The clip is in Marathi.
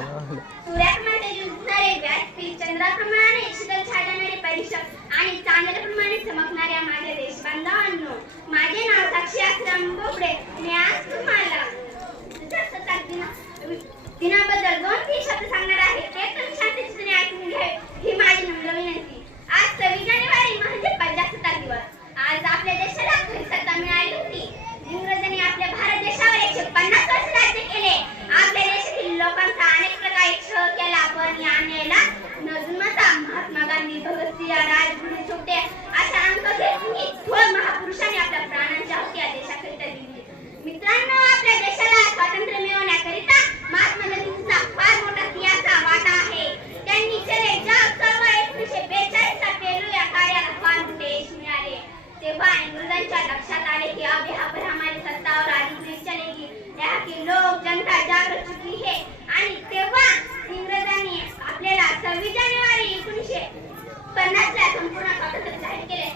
सूर्याप्रमाणे दिसणारे व्यासपीठ, चंद्राप्रमाणे शीतल छाडणारे परीक्षक आणि चांदण्याप्रमाणे चमकणाऱ्या माझ्या देशबांधवांनो, माझे नाव साक्षी आश्रम बोबडे. मी आज तुम्हाला प्रजासत्ताक दिनाबद्दल 2-3 शब्द सांगणार आहे. ते पण शांतचित्ताने ऐकून घ्यावे ही माझी नम्र विनंती. आज 26 जानेवारी म्हणजे प्रजासत्ताक दिवस. आज आपल्या देशाला खरी सत्ता मिळाली होती. इंग्रजांनी आपल्या भारत देशावर 150 वर्ष राज्य केले. आपल्या देशातील लोकांचा अनेक प्रकारे छळ केला, पण या अन्यायाला न जुमानता महात्मा गांधी, भगतसिंह, राजगुरू, छोटे अशा अंकगणित थोर महापुरुषांनी आपल्या प्राणांची आहुती या देशाकरिता दिली. मित्रांनो, आपल्या देशाला स्वातंत्र्य मिळवण्याकरिता महात्मा गांधींचा फार मोठा सिंहाचा वाटा आहे. त्यांनी केले जग चळवळ 1942 चा पेरू या कार्याला फार मोठे यश मिळाले. तेव्हा इंग्रजांच्या लक्षात आले की अब यहाँ पर हमारी सत्तावर आधी नहीं चलेगी. यहाँ के लोक जनता जागृत चुकी है. आणि तेव्हा इंग्रजांनी आपल्याला 26 जानेवारी 1950 ला संपूर्ण स्वातंत्र्य जाहीर केले.